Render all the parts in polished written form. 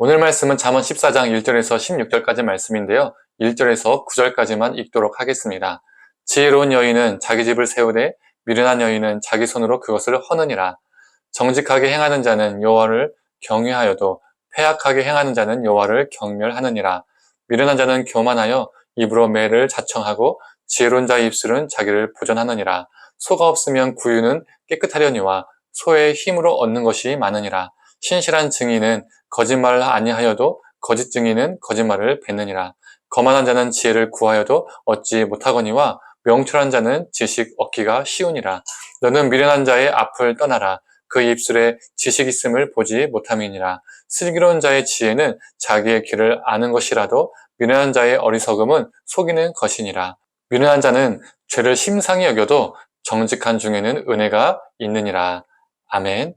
오늘 말씀은 잠언 14장 1절에서 16절까지 말씀인데요. 1절에서 9절까지만 읽도록 하겠습니다. 지혜로운 여인은 자기 집을 세우되 미련한 여인은 자기 손으로 그것을 허느니라. 정직하게 행하는 자는 여호와를 경외하여도 패악하게 행하는 자는 여호와를 경멸하느니라. 미련한 자는 교만하여 입으로 매를 자청하고 지혜로운 자의 입술은 자기를 보전하느니라. 소가 없으면 구유는 깨끗하려니와 소의 힘으로 얻는 것이 많으니라. 신실한 증인은 거짓말을 아니하여도 거짓 증인은 거짓말을 뱉느니라. 거만한 자는 지혜를 구하여도 얻지 못하거니와 명철한 자는 지식 얻기가 쉬우니라. 너는 미련한 자의 앞을 떠나라. 그 입술에 지식 있음을 보지 못함이니라. 슬기로운 자의 지혜는 자기의 길을 아는 것이라도 미련한 자의 어리석음은 속이는 것이니라. 미련한 자는 죄를 심상히 여겨도 정직한 중에는 은혜가 있느니라. 아멘.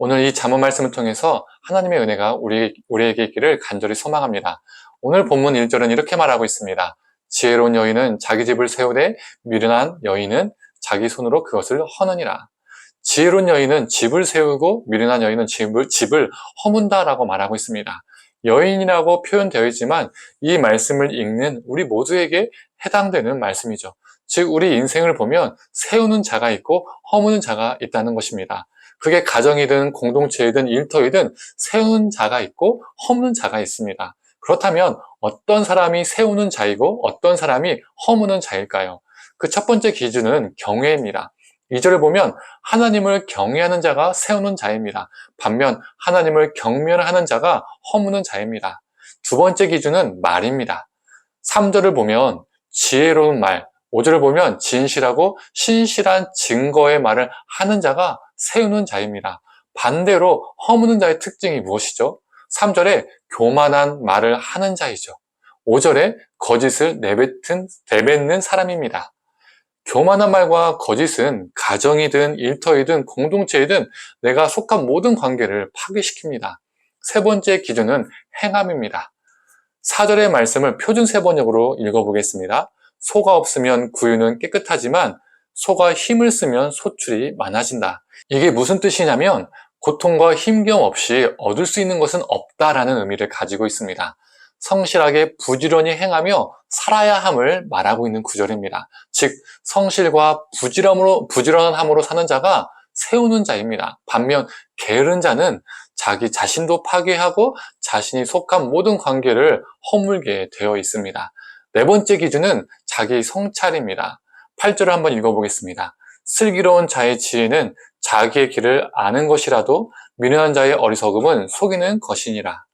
오늘 이 잠언 말씀을 통해서 하나님의 은혜가 우리에게 있기를 간절히 소망합니다. 오늘 본문 1절은 이렇게 말하고 있습니다. 지혜로운 여인은 자기 집을 세우되 미련한 여인은 자기 손으로 그것을 허느니라. 지혜로운 여인은 집을 세우고 미련한 여인은 집을 허문다라고 말하고 있습니다. 여인이라고 표현되어 있지만 이 말씀을 읽는 우리 모두에게 해당되는 말씀이죠. 즉 우리 인생을 보면 세우는 자가 있고 허무는 자가 있다는 것입니다. 그게 가정이든 공동체이든 일터이든 세우는 자가 있고 허무는 자가 있습니다. 그렇다면 어떤 사람이 세우는 자이고 어떤 사람이 허무는 자일까요? 그 첫 번째 기준은 경외입니다. 2절을 보면 하나님을 경외하는 자가 세우는 자입니다. 반면 하나님을 경멸하는 자가 허무는 자입니다. 두 번째 기준은 말입니다. 3절을 보면 지혜로운 말, 5절을 보면 진실하고 신실한 증거의 말을 하는 자가 세우는 자입니다. 반대로 허무는 자의 특징이 무엇이죠? 3절에 교만한 말을 하는 자이죠. 5절에 거짓을 내뱉는 사람입니다. 교만한 말과 거짓은 가정이든 일터이든 공동체이든 내가 속한 모든 관계를 파괴시킵니다. 세 번째 기준은 행함입니다. 4절의 말씀을 표준 세번역으로 읽어보겠습니다. 소가 없으면 구유는 깨끗하지만 소가 힘을 쓰면 소출이 많아진다. 이게 무슨 뜻이냐면 고통과 힘겨움 없이 얻을 수 있는 것은 없다라는 의미를 가지고 있습니다. 성실하게 부지런히 행하며 살아야 함을 말하고 있는 구절입니다. 즉 성실과 부지런함으로 사는 자가 세우는 자입니다. 반면 게으른 자는 자기 자신도 파괴하고 자신이 속한 모든 관계를 허물게 되어 있습니다. 네 번째 기준은 자기 성찰입니다. 8절을 한번 읽어보겠습니다. 슬기로운 자의 지혜는 자기의 길을 아는 것이라도 미련한 자의 어리석음은 속이는 것이니라.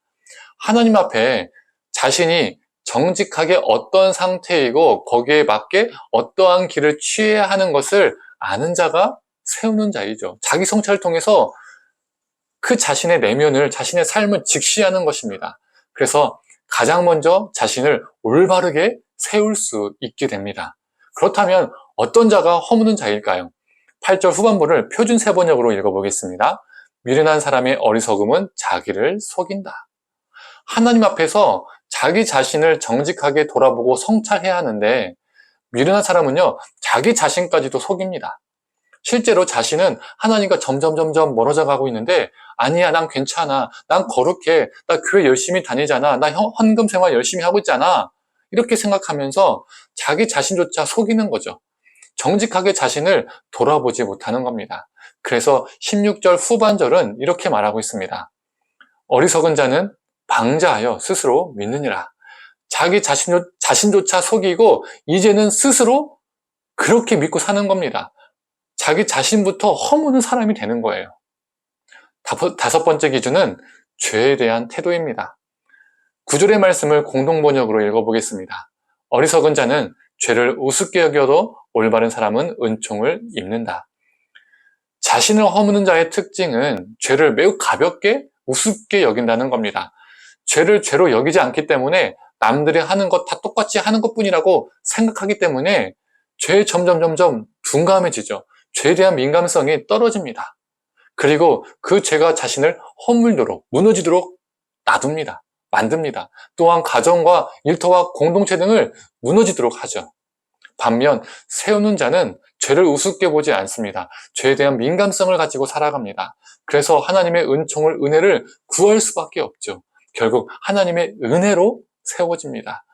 하나님 앞에 자신이 정직하게 어떤 상태이고 거기에 맞게 어떠한 길을 취해야 하는 것을 아는 자가 세우는 자이죠. 자기 성찰을 통해서 그 자신의 내면을, 자신의 삶을 직시하는 것입니다. 그래서 가장 먼저 자신을 올바르게 세울 수 있게 됩니다. 그렇다면 어떤 자가 허무는 자일까요? 8절 후반부를 표준 세번역으로 읽어보겠습니다. 미련한 사람의 어리석음은 자기를 속인다. 하나님 앞에서 자기 자신을 정직하게 돌아보고 성찰해야 하는데 미련한 사람은요, 자기 자신까지도 속입니다. 실제로 자신은 하나님과 점점 멀어져 가고 있는데 아니야, 난 괜찮아, 난 거룩해, 나 교회 열심히 다니잖아, 나 헌금 생활 열심히 하고 있잖아, 이렇게 생각하면서 자기 자신조차 속이는 거죠. 정직하게 자신을 돌아보지 못하는 겁니다. 그래서 16절 후반절은 이렇게 말하고 있습니다. 어리석은 자는 방자하여 스스로 믿느니라. 자기 자신조차 속이고 이제는 스스로 그렇게 믿고 사는 겁니다. 자기 자신부터 허무는 사람이 되는 거예요. 다섯 번째 기준은 죄에 대한 태도입니다. 9절의 말씀을 공동번역으로 읽어보겠습니다. 어리석은 자는 죄를 우습게 여겨도 올바른 사람은 은총을 입는다. 자신을 허무는 자의 특징은 죄를 매우 가볍게 우습게 여긴다는 겁니다. 죄를 죄로 여기지 않기 때문에 남들이 하는 것 다 똑같이 하는 것뿐이라고 생각하기 때문에 죄에 점점 둔감해지죠. 죄에 대한 민감성이 떨어집니다. 그리고 그 죄가 자신을 허물도록, 무너지도록 만듭니다. 또한 가정과 일터와 공동체 등을 무너지도록 하죠. 반면 세우는 자는 죄를 우습게 보지 않습니다. 죄에 대한 민감성을 가지고 살아갑니다. 그래서 하나님의 은총을, 은혜를 구할 수밖에 없죠. 결국 하나님의 은혜로 세워집니다.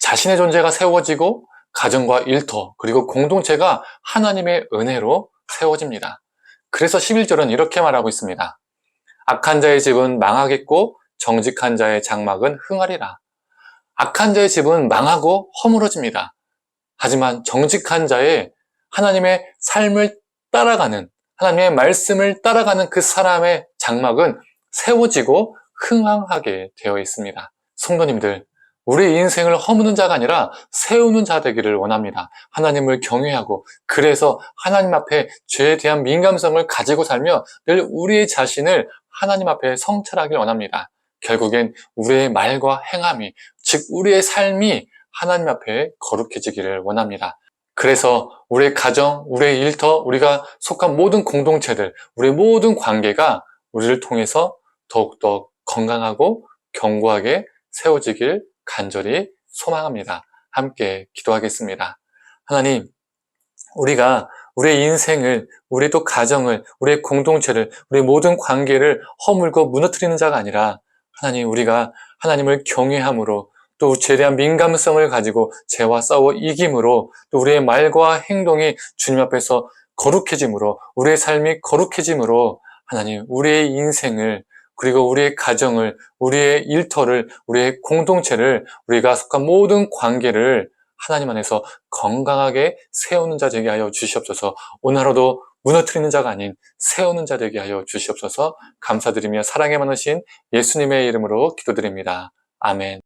자신의 존재가 세워지고 가정과 일터 그리고 공동체가 하나님의 은혜로 세워집니다. 그래서 11절은 이렇게 말하고 있습니다. 악한 자의 집은 망하겠고 정직한 자의 장막은 흥하리라. 악한 자의 집은 망하고 허물어집니다. 하지만 정직한 자의 하나님의 삶을 따라가는, 하나님의 말씀을 따라가는 그 사람의 장막은 세워지고 흥황하게 되어 있습니다. 성도님들, 우리 인생을 허무는 자가 아니라 세우는 자 되기를 원합니다. 하나님을 경외하고 그래서 하나님 앞에 죄에 대한 민감성을 가지고 살며 늘 우리의 자신을 하나님 앞에 성찰하길 원합니다. 결국엔 우리의 말과 행함이, 즉 우리의 삶이 하나님 앞에 거룩해지기를 원합니다. 그래서 우리의 가정, 우리의 일터, 우리가 속한 모든 공동체들, 우리의 모든 관계가 우리를 통해서 더욱더 건강하고 견고하게 세워지길 간절히 소망합니다. 함께 기도하겠습니다. 하나님, 우리가 우리의 인생을, 우리의 또 가정을, 우리의 공동체를, 우리의 모든 관계를 허물고 무너뜨리는 자가 아니라 하나님, 우리가 하나님을 경외함으로 또 죄에 대한 민감성을 가지고 죄와 싸워 이김으로 또 우리의 말과 행동이 주님 앞에서 거룩해짐으로 우리의 삶이 거룩해짐으로 하나님, 우리의 인생을 그리고 우리의 가정을, 우리의 일터를, 우리의 공동체를, 우리가 속한 모든 관계를 하나님 안에서 건강하게 세우는 자 되게 하여 주시옵소서. 오늘 하루도 무너뜨리는 자가 아닌 세우는 자 되게 하여 주시옵소서. 감사드리며 사랑에 많으신 예수님의 이름으로 기도드립니다. 아멘.